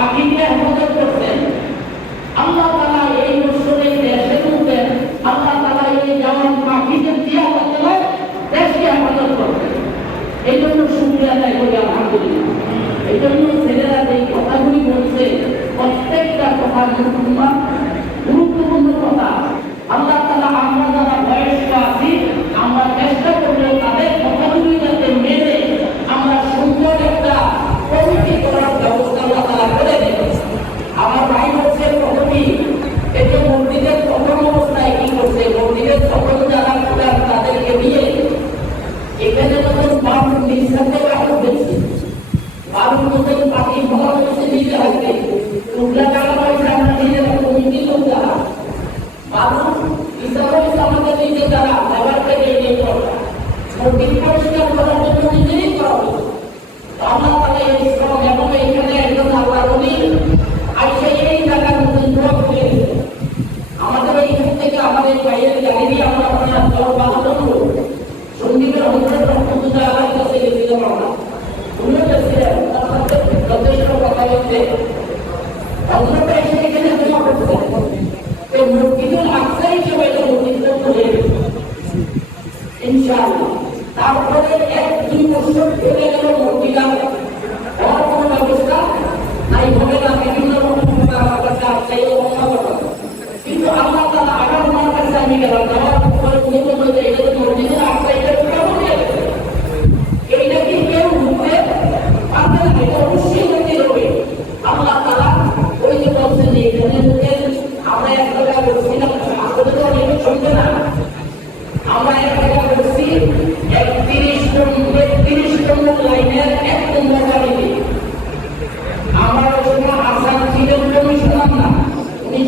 পাখিকে হেফাজত করছেন, আল্লাহ তালা এই বছরে দেশে তুলতেন আল্লাহ তালা এই যেমন পাখিদের দিয়া দেশকে হেফাজত করতেন এই জন্য শুক্রিয়া আদায় করি ছেলেরা যে কথাগুলি বলছে, প্রত্যেকটা কথা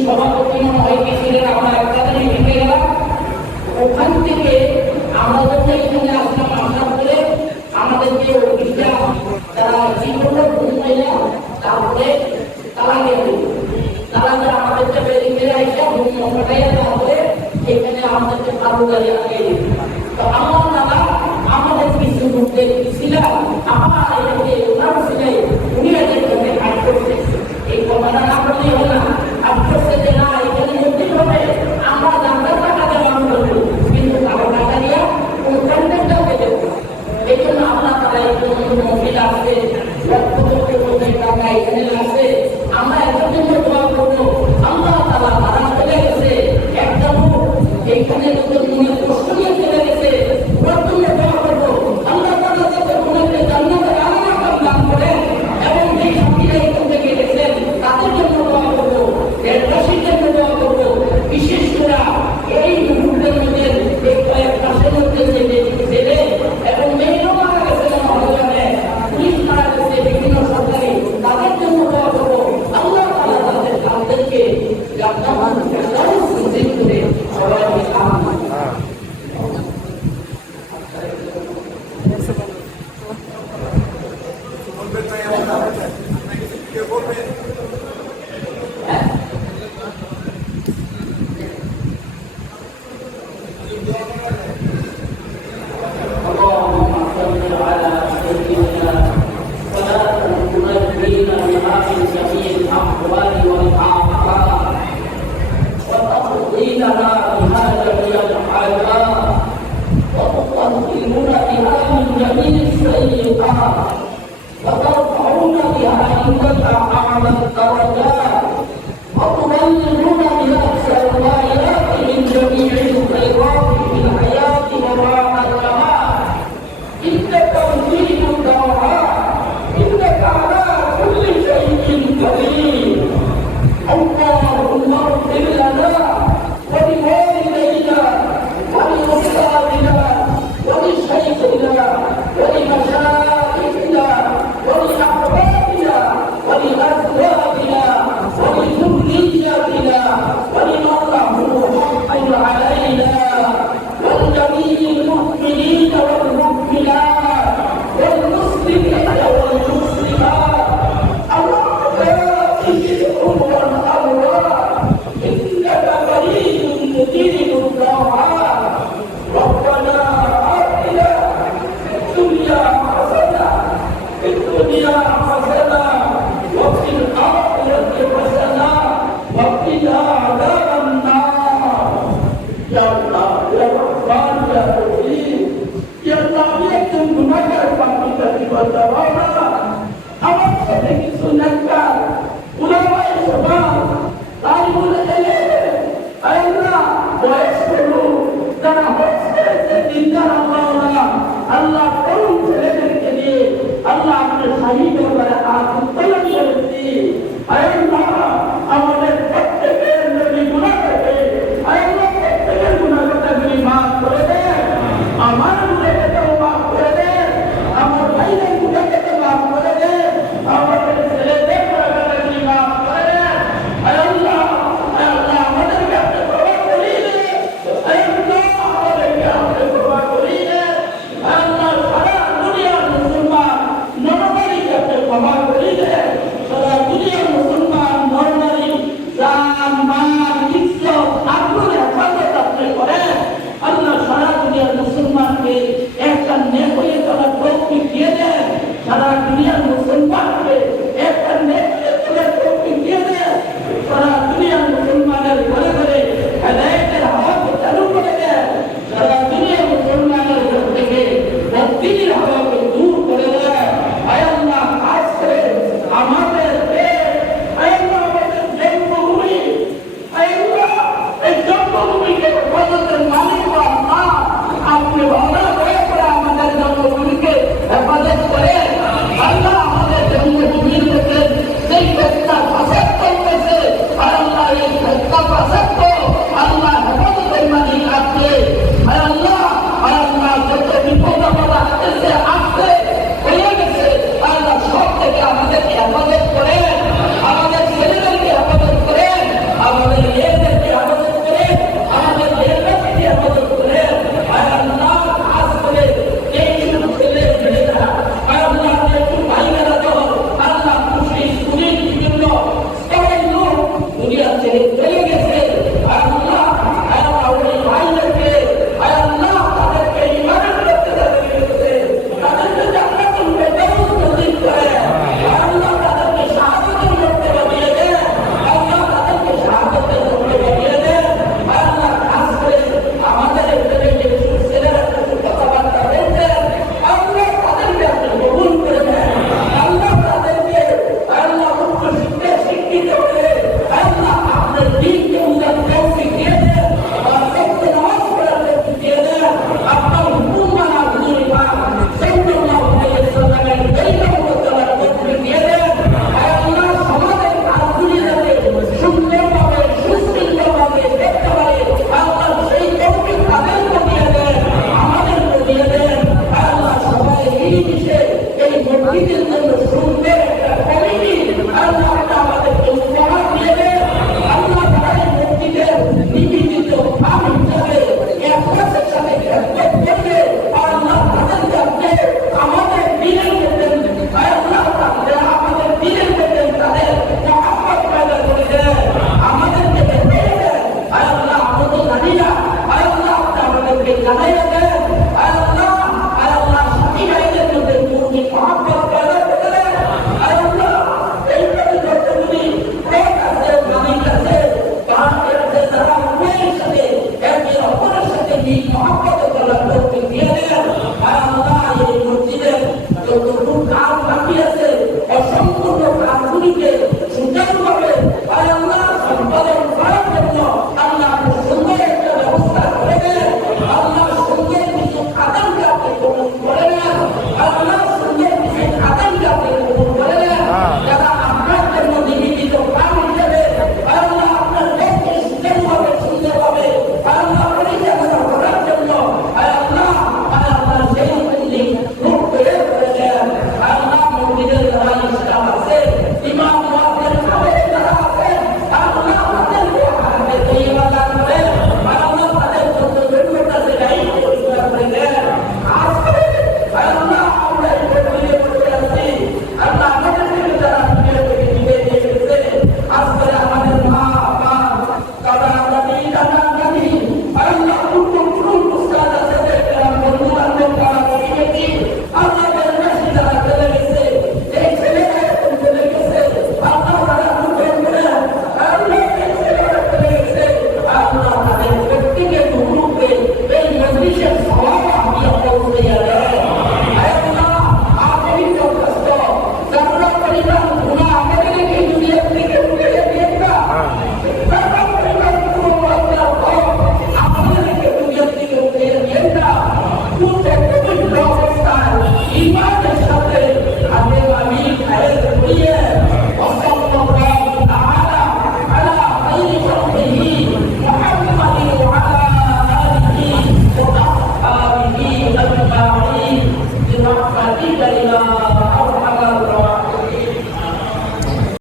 সভাপতি মহিলা ছিলেন আমরা একসাথে ঢুকে গেলাম। ওখান থেকে আমাদেরকে এখানে আসলাম আসার পরে আমাদের যে অফিসটা তারা জীবনটা ভুল হয়ে তারপরে তারা গেল। তারা যে আমাদেরকে বেরিয়ে আসে ভুল নম্বরটাই তারপরে এখানে আমাদেরকে ভালো গাড়ি আগে الذي قال وترفعون بها عندك أعلى الدرجات وتبلغون